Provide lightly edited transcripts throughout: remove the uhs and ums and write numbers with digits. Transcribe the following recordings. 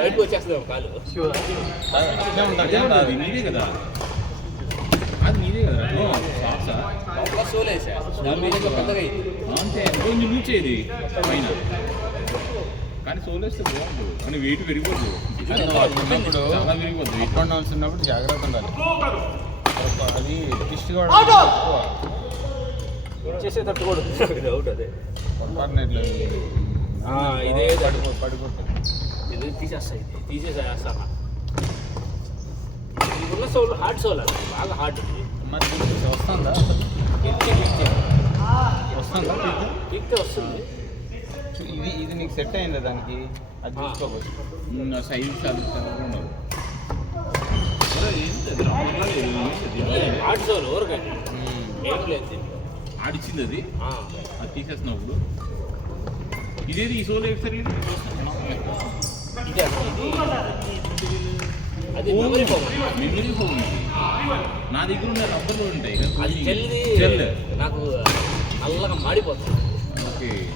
బయటకు వచ్చేస్తాం కాలు అది నీదే కదా అది నీదే కదా సోలేసా దాని మీద పెద్దగా అంతే కొంచెం లూజ్ అయ్యేది పైన కానీ సోలేస్తే బాగుంటుంది కానీ వెయిట్ పెరిగిపోతుంది ఉన్నప్పుడు చాలా పెరిగిపోతుంది అప్ అండ్ డౌన్స్ ఉన్నప్పుడు జాగ్రత్త ఉండాలి అది ట్విస్ట్ కూడా చేసే తట్టుకోడు డౌట్ అదే పొరపాటున ఇట్లా ఇదే పడిపోతుంది ఇది తీసేస్తాయి తీసేసేస్తాను ఉన్న సోల్ హార్డ్ సోల్ అది బాగా హార్డ్ మరి వస్తుందా వస్తుందా పీక్తే వస్తుంది ఇది నీకు సెట్ అయిందా దానికి అది చూసుకోవచ్చు సైజ్ చాలా ఉండవు హార్డ్ సోల్ ఎవరికండి ఏం లేదు ఆడిచ్చింది అది అది తీసేసినప్పుడు ఇదేది ఈ సోల్ ఒకసారి అది మెమరీ ఫోన్ మెమరీ ఫోన్ నా దగ్గర ఉన్న రబ్బర్లు ఉంటాయి అది చెల్ నాకు నల్లగా మాడిపోతుంది ఓకే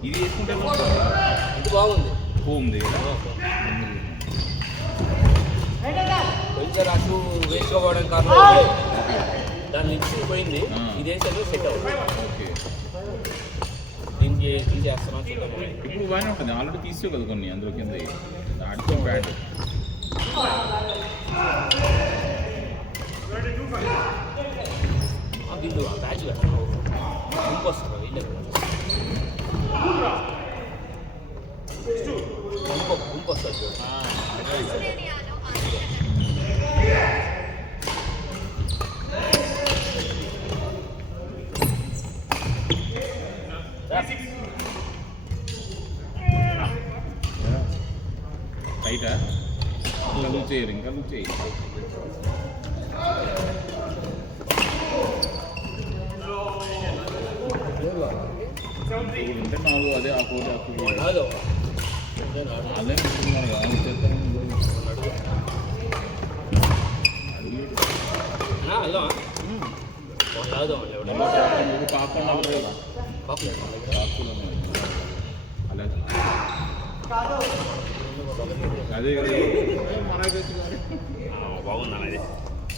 ఇది వేసుకుంటే ఇది బాగుంది హోమ్ది కొంచెం రాసు వేస్ట్గా పోవడం కారణం దాని లిప్స్ పోయింది ఇదేంటో సెట్ అవుతుంది ఓకే దీనికి తీసేస్తున్నాం చూద్దాం ఇప్పుడు బాగానే ఉంటుంది ఆల్రెడీ తీసుకో కదా కొన్ని అందులో కింద ఆడుకో బ్యాడ్ దీంట్లో బ్యాచ్ కట్టాను ఇంకొస్తారు వీళ్ళే ఇంకొస్తారు రైటా ఇంకా లూజ్ చేయరు ఇంకా లూజ్ చేయి ఉంటే నాలుగు అదే ఆ కోటి అదే అనుకుంటున్నారు హలో కాకుండా అదే బాగుంది అది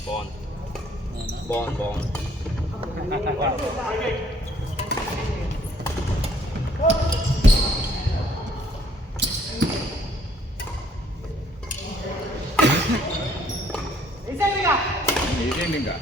బాగుంది బాగుంది బాగుంది ఏదేంటి ఇంకా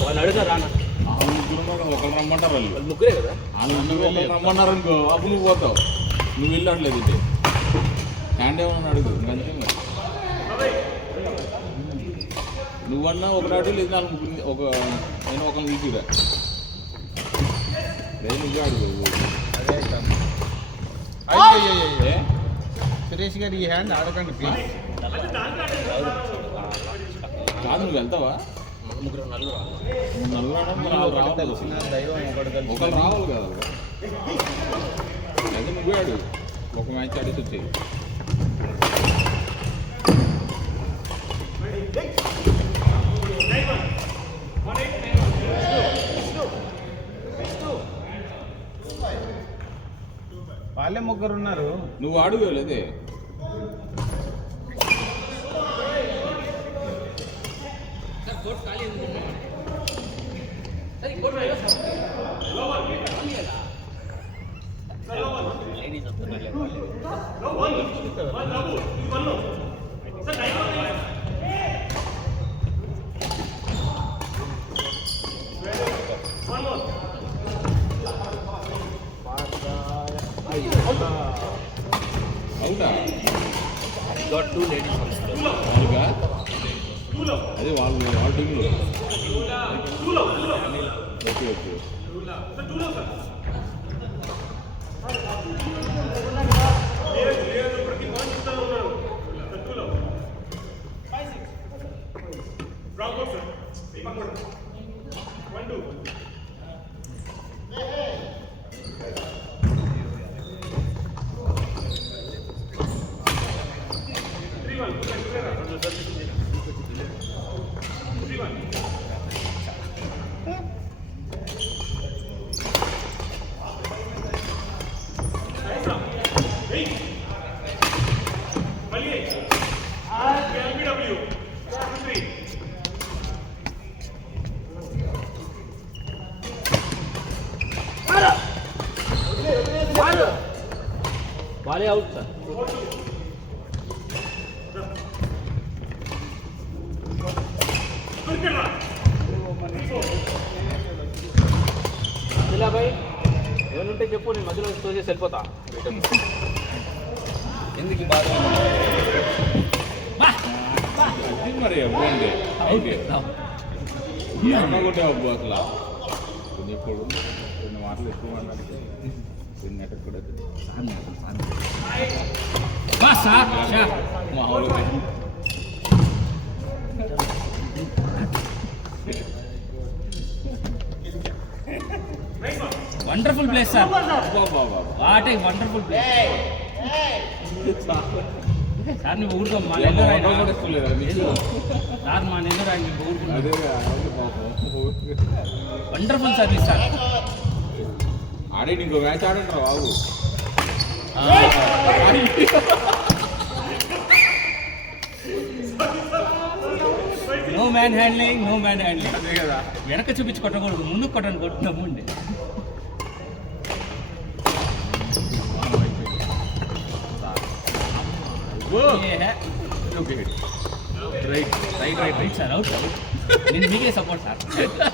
వాళ్ళు అడుగుతారా ఒకరు రమ్మంటారు వాళ్ళు ముగ్గురే కదా వాళ్ళు రమ్మన్నారు అనుకో అప్పుడు నువ్వు పోతావు నువ్వు వెళ్ళట్లేదు ఇది హ్యాండ్ ఏమన్నా అడుగు అంతే మరి నువ్వన్నా ఒకటి లేదు నాలుగు ముగ్గురు ఒక నేను ఒక తీసుకురా లేదు నువ్వే అడుగు అదే సురేష్ గారు ఈ హ్యాండ్ ఆడకండి ప్లీజ్ కాదు నువ్వు వెళ్తావా ముగ్గురు నలుగురు నలుగురు రావాలి తెలిసిన దైవం ఒకరు రావాలి కదా అయితే నువ్వే అడుగు ఒక మ్యాచ్ ఆడేసి వచ్చేది వాళ్ళే ముగ్గురు ఉన్నారు నువ్వు అడుగు లేదే అవునా అదే వాళ్ళ టీంలో ఓకే ఓకే బాలే అవుట్ సార్. అదిలాబాయ్ ఏమనుంటే చెప్పు, నేను మధ్యలో స్టోర్ చేసి వెళ్ళిపోతా. ఎందుకు బాగా అది మరి అబ్బు అంటే ఏమన్నా కొట్టే అబ్బు అసలు ఇప్పుడు కొన్ని మాటలు ఎక్కువ మాట్లాడితే నెట్వర్క్ కూడా మామూలుగా wonderful place sir. What a wonderful place sir. నువ్వు ఊరుకో మా నెల్లూరు ఆయన సార్, మా నెల్లూరు ఆయన వండర్ఫుల్ సర్వీస్ సార్. ఆడే ఇంకో మ్యాచ్ ఆడంటారా బాబు? No man handling, no man handling. అదే కదా, వెనక చూపించి కొట్టకూడదు, ముందు కొట్టండి. కొట్టినాము అండి. Right right right right sir, out. నేను మీకే సపోర్ట్ సార్.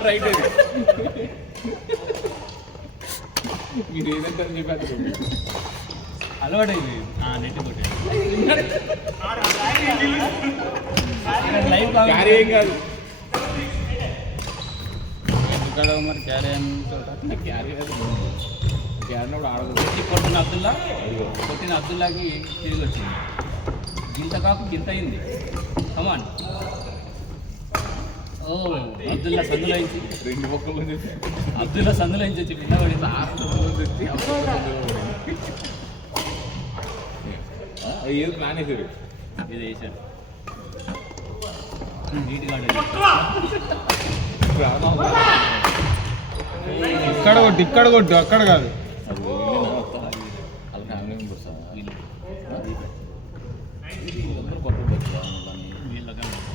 రైట్ అది మీరు ఏదంటే అని చెప్పారు. అలవాటైంది నెట్ కొట్టి లైవ్ క్యారీ ఏం కాదు. ఇక్కడ మరి క్యారీ క్యారీ కాదు, క్యారీనప్పుడు ఆడదు. కొట్టిన అబ్దుల్లా, కొట్టిన అబ్దుల్లాకి తిరిగి వచ్చింది. గింత కాకు గింత అయింది. కమాన్. ఓ అబ్దుల్లా సందులో నుంచి, రెండు పక్కల నుంచి అబ్దుల్లా సందులో నుంచి వచ్చి కింద పడింది. ఏది ప్లాన్ వేసారు, ఇది వేసారు నీట్గా. ఇక్కడ కొట్టు, ఇక్కడ కొట్టు, అక్కడ కాదు. వాళ్ళ ఫ్యామిలీ మెంబర్స్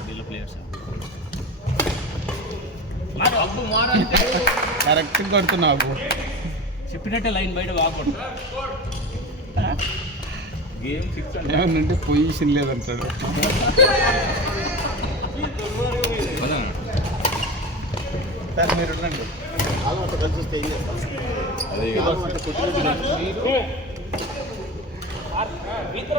వీళ్ళ ప్లేయర్స్ కరెక్ట్ కొడుతున్నావు. చెప్పినట్టే లైన్ బయట బాగుంటుంది. గేమ్ 6 అంటే ఏమన్నంటే పొజిషన్ లేదంటాడు. సార్ మీరు ఉండండి. అదే